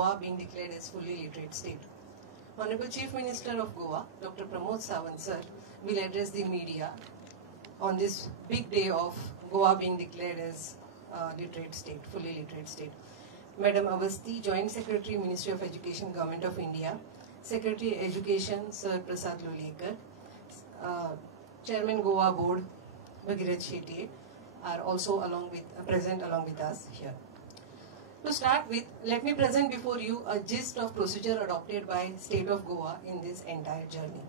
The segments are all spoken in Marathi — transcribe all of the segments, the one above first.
Goa being declared as fully literate state. Honorable Chief Minister of Goa, Dr. Pramod Sawant sir, will address the media on this big day of Goa being declared as literate state, fully literate state. Madam Avasthi, Joint Secretary, Ministry of Education, Government of India, Secretary Education, Sir Prasad Lolekar, Chairman Goa Board, Bhagirath Shetty, are also present along with us here. To start with, let me present before you a gist of procedure adopted by State of Goa in this entire journey.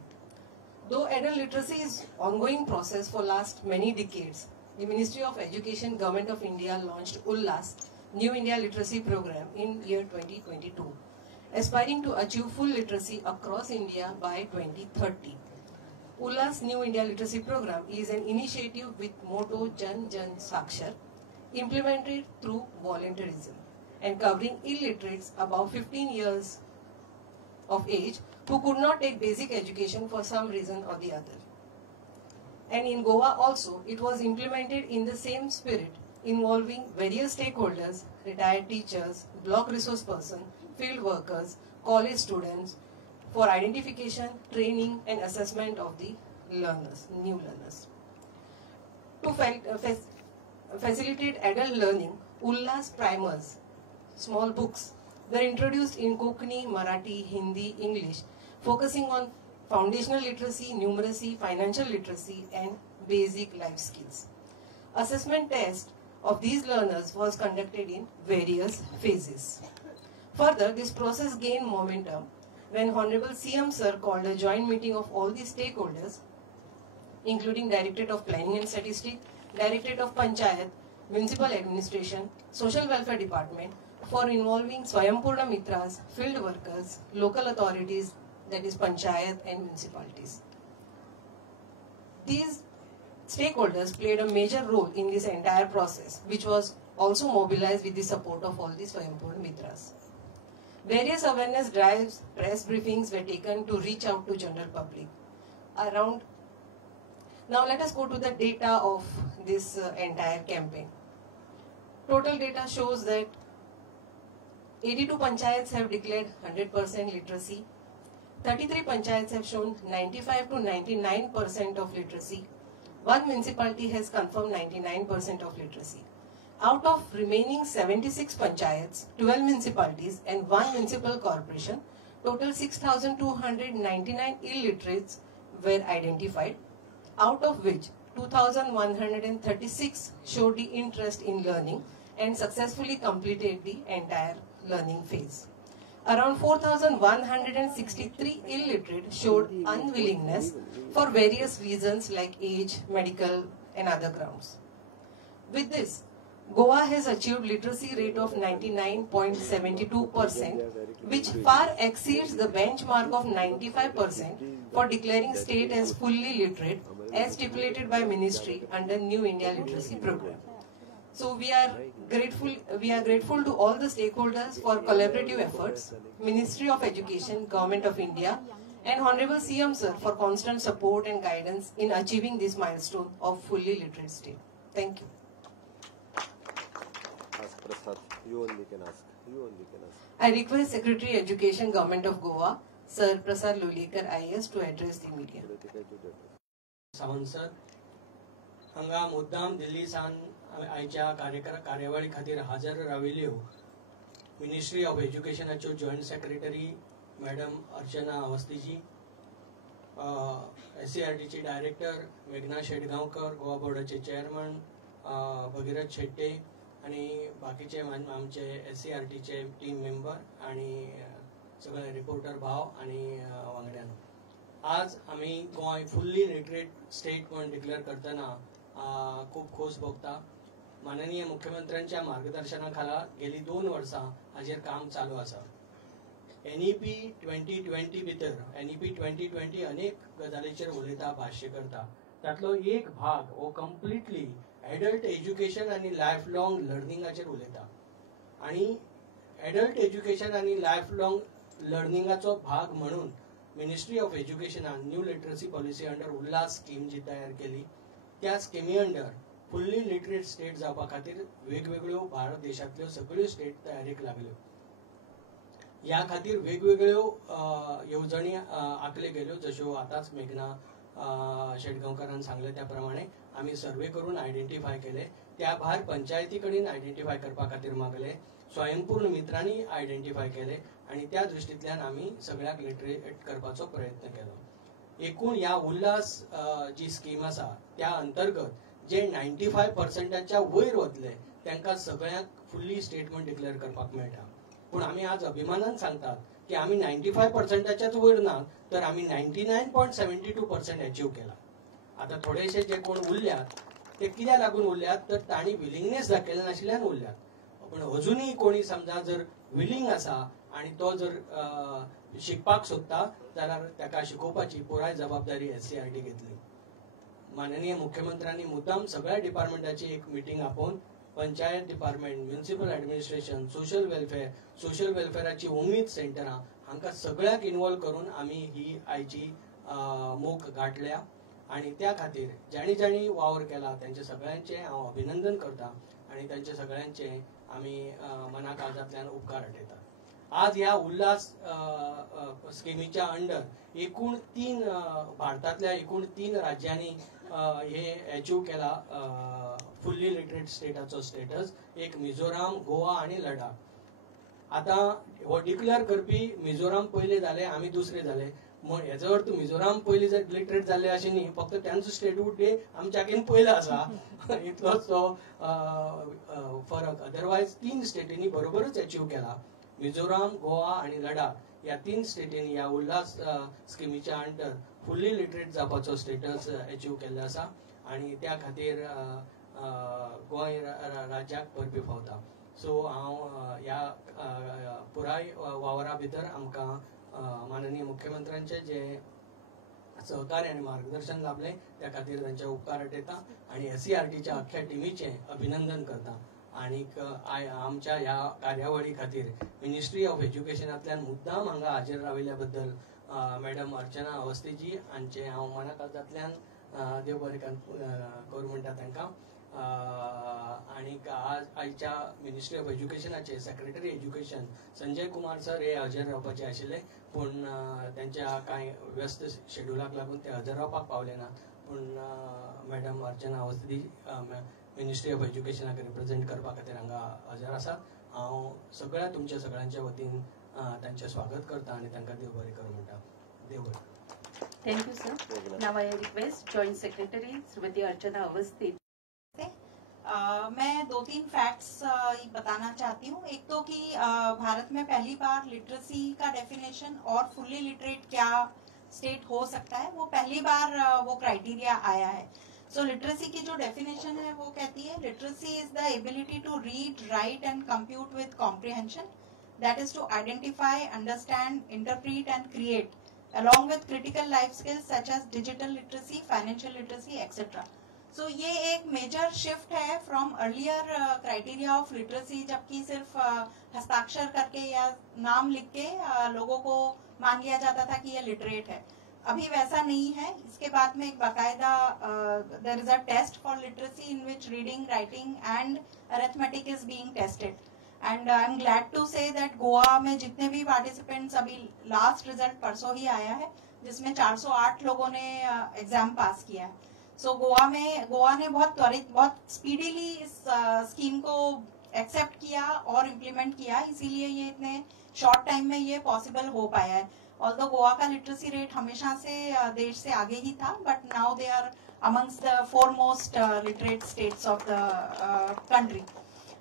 Though adult literacy is ongoing process for last many decades, the Ministry of Education, Government of India launched Ullas, New India Literacy Program in year 2022, aspiring to achieve full literacy across India by 2030. Ullas New India Literacy Program is an initiative with motto Jan Jan Sakshar, implemented through volunteerism and covering illiterates above 15 years of age who could not take basic education for some reason or the other. And in Goa also, it was implemented in the same spirit, involving various stakeholders, retired teachers, block resource persons, field workers, college students, for identification, training and assessment of the learners, new learners. To facilitate adult learning, Ullas primers, small books, were introduced in Konkani, Marathi, Hindi, English, focusing on foundational literacy, numeracy, financial literacy and basic life skills. Assessment test of these learners was conducted in various phases. Further, this process gained momentum when Honorable CM Sir called a joint meeting of all the stakeholders, including Directorate of Planning and Statistics, Directorate of Panchayat, Municipal Administration, Social Welfare Department, for involving Swayambhurna Mitras, field workers, local authorities, that is Panchayat and municipalities. These stakeholders played a major role in this entire process, which was also mobilized with the support of all the Swayambhurna Mitras. Various awareness drives, press briefings were taken to reach out to general public. Now let us go to the data of this entire campaign. Total data shows that 82 panchayats have declared 100% literacy. 33 panchayats have shown 95 to 99% of literacy. One municipality has confirmed 99% of literacy. Out of remaining 76 panchayats, 12 municipalities and 1 municipal corporation, total 6,299 illiterates were identified, out of which 2,136 showed the interest in learning and successfully completed the entire learning phase. Around 4,163 illiterate showed unwillingness for various reasons like age, medical and other grounds. With this, Goa has achieved literacy rate of 99.72%, which far exceeds the benchmark of 95% for declaring state as fully literate as stipulated by Ministry under New India Literacy Program. So we are grateful to all the stakeholders for collaborative efforts, Ministry of Education, Government of India and Honorable CM Sir for constant support and guidance in achieving this milestone of fully literate state. Thank you. You only can ask. I request Secretary Education, Government of Goa, Sir Prasad Lolekar IAS to address the media. Sawant sir हांगा मुद्दाम दिल्ली सान आयच्या कार्यावळी खातीर हाजर राविल्ल्यो मिनिस्ट्री ऑफ एज्युकेशनाच्यो joint secretary madam Archana Awasthiji, SCRTचे डायरेक्टर मेघना शेटगांवकर, गोवा बोर्डाचे चेअरमन भगीरथ शेट्टे आणि बाकीचे आमचे SCRTचे टीम मेंबर आणि सगळे रिपोर्टर भाव आणि वांगड्यांनो, आज आम्ही गोंय फुल्ली लिटरेट स्टेट म्हणून डिक्लेअर करतना खूप खोस भोगता. माननीय मुख्यमंत्र्यांच्या मार्गदर्शनाखाला गेली 2 वर्सां हाजेर काम चालू आसा. NEP 2020 भितर NEP 2020 अनेक गजालींचेर उलयता, भाश्य करता. तातलो एक भाग हो कम्प्लिटली एडल्ट एज्युकेशन आनी लायफ लॉंग लर्निंगाचेर उलयता. आणि एडल्ट एज्युकेशन आनी लायफ लॉंग लर्निंगाचो भाग म्हणून मिनिस्ट्री ऑफ एज्युकेशनान new literacy policy under Ullas scheme जी तयार केली, त्या स्किमी अंडर फुल्ली लिटरेट स्टेट जावपा खातीर वेगवेगळ्यो भारत देशांतल्यो सगळ्यो स्टेट तयारेक लागल्यो. ह्या खातीर वेगवेगळ्यो येवजणी आखले गेल्यो, जश्यो आतांच मेघना शेटगांवकारान सांगले त्या प्रमाणे आमी सर्वे करून आयडेंटिफाय केले. त्या भायर पंचायती कडेन आयडेंटिफाय करपा खातीर मागले, स्वयंपूर्ण मित्रांनी आयडेंटिफाय केले आणि त्या दृश्टींतल्यान आमी सगळ्याक लिटरेट करपाचो प्रयत्न केलो. एकूण ह्या उल्हास जी स्कीम आसा त्या अंतर्गत जे 95%च्या वयर वतले तांकां सगळ्यांक फुल्ली स्टेटमेंट डिक्लेअर करपाक मेळटा. पूण आमी आज अभिमानान सांगतात की आमी 95%च्याच वयर ना, तर आमी 99.72% अचीव केला. आता थोडेशे जे कोण उरल्यात ते कित्याक लागून उरल्यात, तर तांणी विलिंगनेस दाखयले नाशिल्ल्यान उरल्यात. पण अजुनूय कोणी समजा जर विलिंग आसा आणि तो जर शिकपाक सोदता जाल्यार ताका शिकोवपाची पुराय जबाबदारी SCRT घेतली. माननीय मुख्यमंत्र्यांनी मुद्दाम सगळ्या डिपार्टमेंटाची एक मिटींग आपोवन panchayat department, municipal administration, social वेलफेअराची उमेद सेंटरां हांकां सगळ्याक इन्वॉल्व करून आमी ही आयची मोख गाठल्या. आणि त्या खातीर ज्यांनी ज्यांनी वावर केला त्यांचे सगळ्यांचे हांव अभिनंदन करता आणि त्यांचे सगळ्यांचे आमी मना काळजांतल्यान उपकार आठयता. आज ह्या उल्हास स्किमीच्या अंडर एकूण 3 भारतातल्या एकूण 3 राज्यांनी हे अचीव केला फुल्ली लिटरेट स्टेटाचो स्टेटस. एक मिझोराम, गोवा आणि लडाख. आता हो डिक्लेअर करपी मिझोराम पयले जाले, आमी दुसरे जाले. हेजो अर्थ मिझोराम पयली लिटरेट जाल्ले अशें न्ही, फक्त त्यांचो स्टेटहूड डे आमच्याकीन पयलो आसा इतलोच तो फरक. अदरवायज 3 स्टेटींनी बरोबरच अचीव केला. मिझोराम, गोवा आणि लडाख ह्या 3 स्टेटींनी ह्या उल्हास स्किमीच्या अंडर फुल्ली लिटरेट जावपाचो स्टेटस अचीव केल्लो आसा आणि त्या खातीर गोंय राज्याक परबी फावता. सो हांव ह्या पुराय वावरा भितर आमकां माननीय मुख्यमंत्र्यांचे जे सहकार्य आणि मार्गदर्शन लाभले त्या खातीर तांचे उपकार आठयता आणि SCRTच्या अख्ख्या टिमीचे अभिनंदन करता. आणि आमच्या ह्या कार्यावळी खातीर मिनिस्ट्री ऑफ एज्युकेशनांतल्यान मुद्दाम हांगा हाजीर राविल्ल्या बद्दल मॅडम अर्चना अवस्थीजी हांचे हांव मना काळजांतल्यान देव बरें करूं म्हणटा तांकां. आणि आयच्या मिनिस्ट्री ऑफ एज्युकेशनाचे secretary education Sanjay Kumar sir हे हजर रावपाचे आशिल्ले, पूण त्यांच्या कांय व्यस्त शेड्युलाक लागून ते हजर रावपाक पावले ना. पूण madam Archana Awasthi ministry of एज्युकेशनाक रिप्रेझेंट करपा खातीर हांगा हजर आसात. हांव सगळ्या तुमच्या सगळ्यांच्या वतीन तांचे स्वागत करता आणि तांकां देव बरें करूं म्हणटा. देव बरें. Thank you, sir. Now I request Joint Secretary Shrimati Archana Awasthi. मैं 2-3 फैक्ट्स बताना चाहती हूँ. एक तो कि भारत में पहली बार लिटरेसी का डेफिनेशन और फुल्ली लिटरेट क्या स्टेट हो सकता है, वो पहली बार वो क्राइटेरिया आया है. सो लिटरेसी की जो डेफिनेशन है वो कहती है literacy is the ability to read, write and compute with comprehension, that is to identify, understand, interpret and create along with critical life skills such as digital literacy, financial literacy, etc. So ये एक मेजर शिफ्ट है from earlier criteria of literacy, जबकि सिर्फ हस्ताक्षर करके या नाम लिख के लोगों को मान लिया जाता था कि ये लिटरेट है. अभी वैसा नहीं है. इसके बाद में एक बाकायदा there is a test for literacy in which reading, writing and arithmetic is being tested. And I am glad to say that Goa में जितने भी पार्टिसिपेंट्स, अभी लास्ट रिजल्ट परसों ही आया है जिसमें 408 लोगों ने एग्जाम पास किया है. सो गोवा ने बहुत त्वरित, बहुत स्पीडीली इस स्कीम को एक्सेप्ट किया और इम्प्लीमेंट किया, इसीलिए ये इतने शॉर्ट टाइम में ये पॉसिबल हो पाया है. ऑल्दो गोवा का लिटरेसी रेट हमेशा से देश से आगे ही था, but now they are amongst the foremost literate states of the country.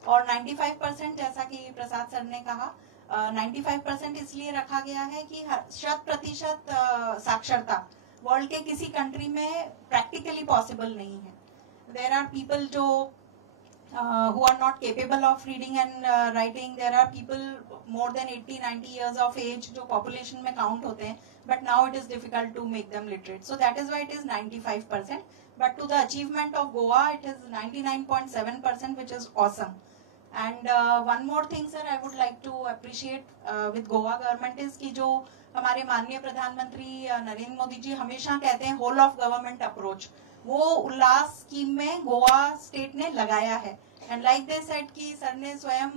और 95% जैसा कि प्रसाद सर ने कहा, 95% इसलिए रखा गया है कि 100% साक्षरता वर्ल्ड के किसी कंट्री में प्रैक्टिकली पॉसिबल नहीं है. देयर आर पीपल जो who are not capable of reading and writing. There are people more than 80-90 years of age जो population में count होते हैं, but now it is difficult to make them literate. So that is why it is 95%. But to the achievement of Goa, it is 99.7%, which is awesome. And one more thing, sir, I would like to appreciate with Goa government is कि जो हमारे माननीय प्रधानमंत्री नरेंद्र मोदी जी हमेशा कहते हैं होल ऑफ गवर्नमेंट अप्रोच, वो उल्लास स्कीम में गोवा स्टेट ने लगाया है. एंड लाइक दे सेड कि सर ने स्वयं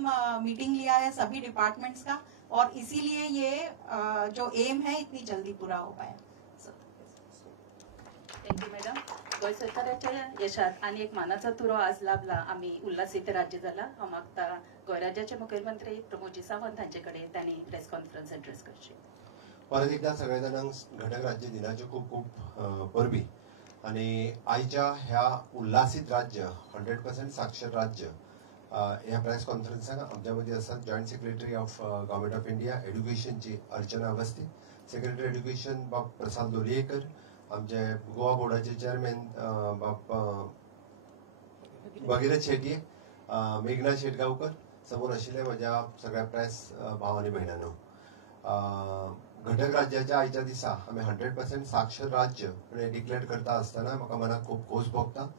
मीटिंग लिया है सभी डिपार्टमेंट्स का, और इसीलिए ये जो एम है इतनी जल्दी पूरा हो पाया। Thank you madam. गोंय सरकाराच्या यशात आणि एक मानाचा तुरो आज लाभला. आम्ही उल्हासित राज्य झाला. हांव मागता गोंय राज्याचे मुखेलमंत्री प्रमोदजी सावंत हांचे कडेन त्यांनी प्रेस कॉन्फरन्स एड्रेस करची. परत एकदा सगळ्या जाणांक घटक राज्य दिनाच्यो खूप खूप परबी. आणि आयच्या ह्या उल्हासित राज्य 100% साक्षर राज्य ह्या प्रेस कॉन्फरन्साक आमच्या मध्ये आसात joint secretary of government of India एड्युकेशनची अर्चना अवस्थी, सेक्रेटरी एड्युकेशन बाब प्रसाद लोलयेकर, आमचे गोवा बोर्डाचे चेअरमॅन बाब भगीरथ शेटये, मेघना शेटगावकर, समोर आशिल्ले म्हज्या सगळ्या प्रेस भाव आनी भयणांनो. घटक राज्याच्या आयच्या दिसा आमी 100% साक्षर राज्य डिक्लेअर करता आसतना म्हाका मनाक खूप खोस भोगता.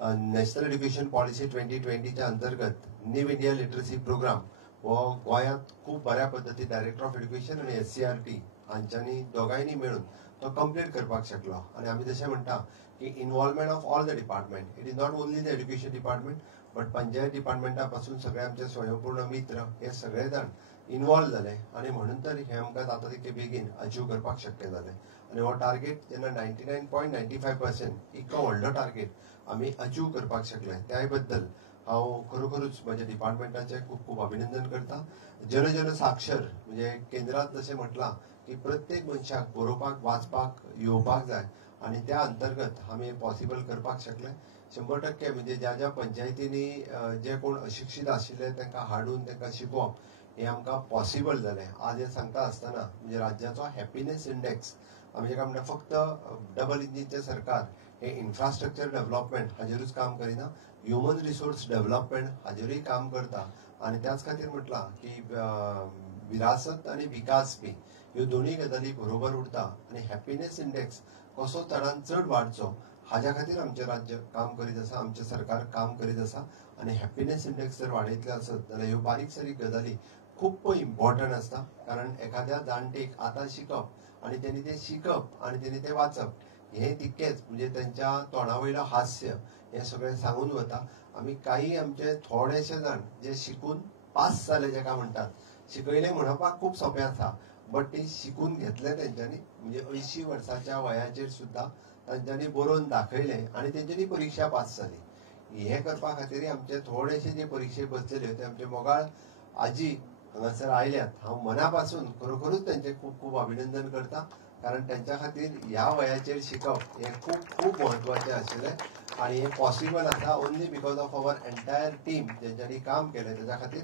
नॅशनल एड्युकेशन पॉलिसी 2020च्या अंतर्गत न्यू इंडिया लिटरसी प्रोग्राम हो गोंयांत खूप बऱ्या पद्धतीन डायरेक्टर ऑफ एड्युकेशन आणि SCRT हांच्यांनी दोगांयनी मेळून तो कंप्लीट करपाक शकलो. आणि आमी जशें म्हणटा की involvement of all the department, it is not only the education department but panchayat डिपार्टमेंटा पासून सगळे आमचे स्वयंपूर्ण मित्र हे सगळे जाण इन्वॉल्व जाले आणि म्हणून तर हे आमकां जाता तितके बेगीन अचीव करपाक शक्य जालें. आणि हो टार्गेट जेन्ना 99.95% इतको व्हडलो टार्गेट आमी अचीव करपाक शकले त्याय बद्दल हांव खरोखरूच म्हज्या डिपार्टमेंटाचे खूप खूप अभिनंदन करता. जन जन साक्षर म्हणजे केंद्रांत जशें म्हटलां की प्रत्येक मनशाक बरोवपाक वाचपाक येवपाक जाय आणि त्या अंतर्गत आमी पॉसिबल करपाक शकले. 100% म्हणजे ज्या ज्या पंचायतींनी जे कोण अशिक्षीत आशिल्ले तांकां हाडून तांकां शिकोवप हे आमकां पॉसिबल जालें. आज हे सांगता आसतना म्हणजे राज्याचो हॅपीनेस इंडेक्स आमी जेका म्हणटा फक्त डबल इंजिनचें सरकार हे इन्फ्रास्ट्रक्चर डेव्हलपमेंट हाजेरूच काम करिना, ह्युमन रिसोर्स डेव्हलपमेंट हाजेरूय काम करता. आणि त्याच खातीर म्हटलां की विरासत आणि विकास बी ह्यो दोनूय गजाली बरोबर उरता आणि हॅपीनेस इंडेक्स कसो चडांत चड वाडचो हाज्या खातीर आमचें राज्य काम करीत आसा, आमचें सरकार काम करीत आसा. आणि हॅपीनेस इंडेक्स जर वाडयतले आसत जाल्यार ह्यो बारीक सारीक गजाली खूप इम्पॉर्टंट आसता. कारण एखाद्या जाणटेक आतां शिकप आणि त्यांनी ते शिकप आणि त्यांनी ते वाचप हे तितकेच म्हणजे त्यांच्या तोंडावयलो हास्य हे सगळें सांगून वता. आमी काही आमचे थोडेशे जाण जे शिकून पास जाले जेका म्हणटात, शिकयले म्हणपाक खूप सोंपें आसा बट ते शिकून घेतले तेंच्यांनी म्हणजे 80 वर्साच्या वयाचेर सुद्दां तांच्यांनी बरोवन दाखयले आणि तेंच्यांनी परीक्षा पास जाली. हे करपा खातीर आमचे थोडेशे जे परीक्षेक बसलेले ते आमचे मोगाळ आजी हांगासर आयल्यात. हांव मना पासून खरोखरूच त्यांचे खूप खूप अभिनंदन करता. कारण त्यांच्या खातीर ह्या वयाचेर शिकप हे खूप खूप महत्वाचें आशिल्लें आणि हे पॉसिबल आसा only because of our entire team जेंच्यांनी काम केलें. त्याच्या खातीर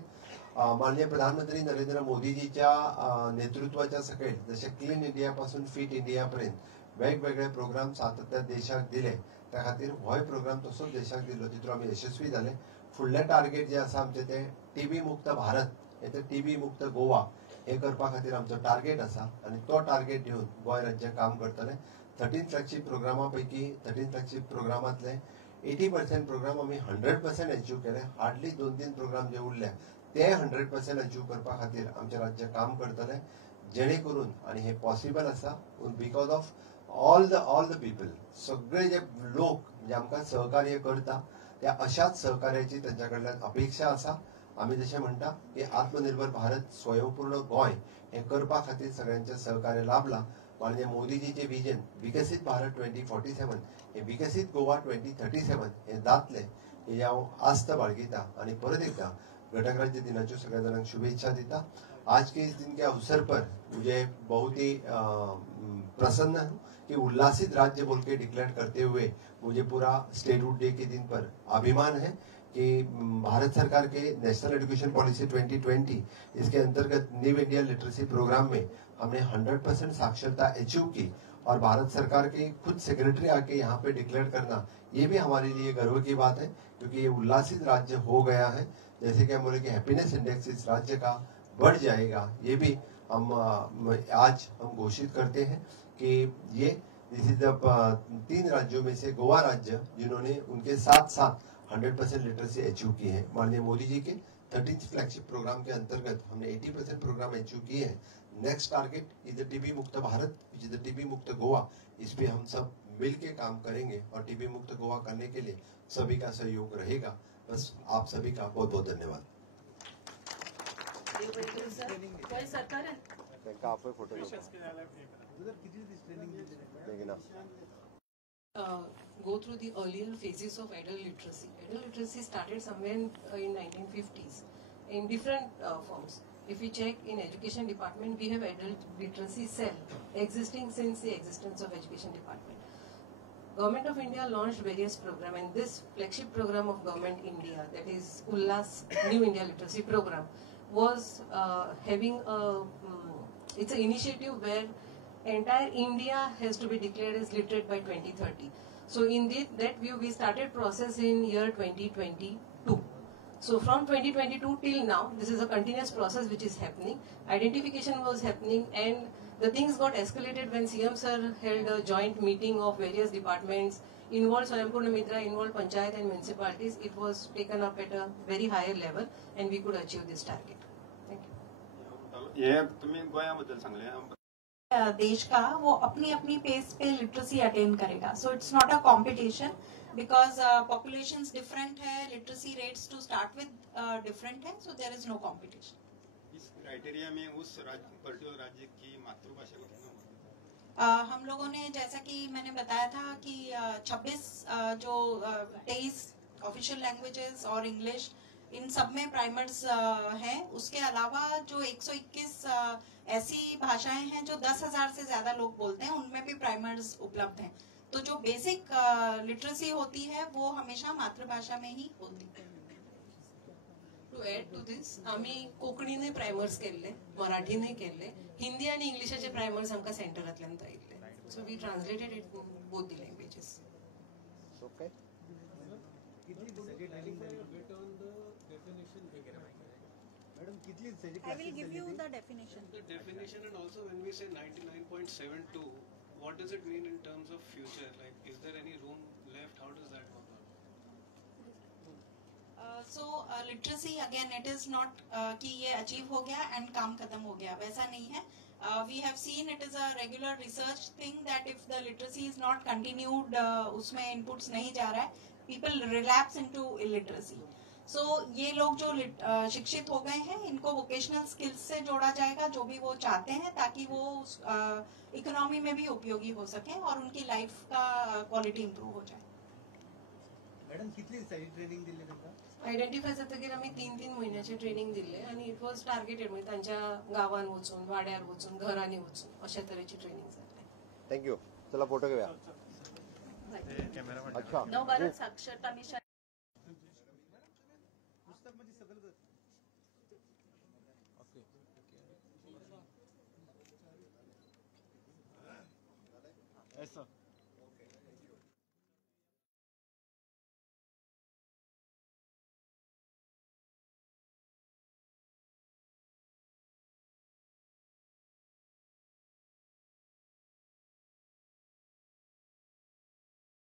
माननीय प्रधानमंत्री नरेंद्र मोदीजीच्या नेतृत्वाच्या सकयल जसे क्लीन इंडिया पासून फिट इंडिया पर्यंत वेगवेगळे प्रोग्राम सातत्यान देशाक दिले. त्या खातीर होय प्रोग्राम तसोच देशाक दिल्लो तितून आमी यशस्वी जाले. फुडले टार्गेट जे आसा आमचे ते टीबी मुक्त भारत हे टीबी मुक्त गोवा हे करपा खातीर आमचो टार्गेट आसा आणि तो टार्गेट घेवन गोंय राज्य काम करतले. 13 फ्लॅगशीप प्रोग्रामा पैकी 13 फ्लॅगशीप प्रोग्रामांतले 80% प्रोग्राम आमी 100% अचीव केले. हार्डली 2-3 प्रोग्राम जे उरले ते 100% अचीव करपा खातीर आमचे राज्य काम करतले. जेणे करून आणि हे पॉसिबल आसा because of all the people, सगळे जे लोक म्हणजे आमकां सहकार्य करता त्या अशाच सहकार्याची त्यांच्या कडल्यान अपेक्षा आसा. आमी जशें म्हणटा की आत्मनिर्भर भारत स्वयंपूर्ण गोंय हे करपा खातीर सगळ्यांचे सहकार्य लाभला. माननीय मोदीजीचे विजन विकसित भारत 2047 हे विकसित गोवा 2037 हे जातले हे हांव आस्त बाळगिता. आणि परत एकदा घटक राज्य दिनाच्यो सगळ्या जाणांक शुभेच्छा दिता. आज के इस दिन के अवसर पर मुझे बहुत ही प्रसन्न हूँ कि उल्लासित राज्य बोल के डिक्लेयर करते हुए मुझे पूरा स्टेटहुड डे के दिन पर अभिमान है कि भारत सरकार के नेशनल एजुकेशन पॉलिसी 2020 इसके अंतर्गत न्यू इंडिया लिटरेसी प्रोग्राम में हमने 100% साक्षरता अचीव की और भारत सरकार के खुद सेक्रेटरी आके यहाँ पे डिक्लेयर करना ये भी हमारे लिए गर्व की बात है क्योंकि ये उल्लासित राज्य हो गया है. जैसे कि हम बोले कि हैप्पीनेस इंडेक्स इस राज्य का बढ़ जाएगा, ये भी हम आज हम घोषित करते हैं कि ये दिस इज द 3 राज्यों में से गोवा राज्य जिन्होंने उनके साथ साथ 100% लिटरेसी अचीव की है. माननीय मोदी जी के 13th फ्लैगशिप प्रोग्राम के अंतर्गत हमने 80% प्रोग्राम अचीव किए हैं. Next target is the TB मुक्त Bharat, which is the TB मुक्त गोवा. इस पे हम सब मिलके काम करेंगे और टीबी मुक्त गोवा करने के लिए सभी का सहयोग रहेगा. बस आप सभी का बहुत बहुत धन्यवाद. ऑडिओ प्रोड्युसर गोंय सरकारान तांकां आपय फोटो घेवपाक बेगिना go through the earlier phases of adult literacy. Adult literacy started somewhere in 1950s in different forms. If we check in education department, we have adult literacy cell existing since the existence of education department. Government of India launched various programs, and this flagship program of Government India, that is Ullas New India Literacy Program, was having it's an initiative where entire India has to be declared as literate by 2030. So in that view, we started process in year 2022. So from 2022 till now, this is a continuous process which is happening. Identification was happening, and the things got escalated when CM sir held a joint meeting of various departments, involved Swayambhurna Mitra, involved Panchayat and municipalities. It was taken up at a very higher level, and we could achieve this target. Thank you. हे तुम्ही गोयाबद्दल सांगले देश का वो अपनी अपनी पेस पे लिटरेसी अटेन करेगा. So it's not a competition because populations different है, literacy rates to start with different है, so there is no competition. इस क्राइटेरिया में उस पर्टिकुलर राज्य की मातृभाषा को हम लोगों ने, जैसा कि मैंने बताया था कि 23 ऑफिशियल लैंग्वेजेस और इंग्लिश, इन सब में प्राइमर्स हैं. उसके अलावा जो 121 ऐसी भाषाएं हैं जो 10,000 से ज्यादा लोग बोलते हैं, उनमें भी प्राइमर्स उपलब्ध हैं. तो जो बेसिक लिटरेसी होती है वो हमेशा मातृभाषा में ही होती है. टू ऍड टू दिस, आम्ही कोंकणीने प्रायमर्स केल्ले, मराठीने केल्ले, हिंदी आणि इंग्लिशाचे प्रायमर्स आमकां सेंटरांतल्यान आयिल्ले. So we translated it in both the languages. Okay I will give you the definition. The definition, and also when we say 99.72, what does it mean in terms of future? Like, is there any room left? How does that work out? So literacy again, it is not कि ये अचीव हो गया एंड काम खत्म हो गया, वैसा नहीं है. We have seen it is a regular research thing that if the literacy is not continued, उसमें inputs नहीं जा रहा है, people relapse into illiteracy. So ये लोग जो शिक्षित हो गए हैं, इनको वोकेशनल स्किल्स से जोड़ा जाएगा, जो भी वो चाहते हैं, ताकि वो इकोनॉमी में भी उपयोगी हो सके और उनकी लाइफ का क्वालिटी इम्प्रूव हो जाए. मॅडम कितली ट्रेनिंग दिली त्यांना? आयडेंटिफाय जातकीर आमी 3-3 महिन्याचे ट्रेनिंग दिले, आणि इट वॉज टार्गेटेड, म्हणजे त्यांच्या गावान वचून, वाड्यार वचून, घरांनी वचून अशा तरेची ट्रेनिंग जाते. थँक्यू. चला फोटो घेऊया. अच्छा, नवभारत साक्षरता मिशन पुस्तकमध्ये सगळं ऐसा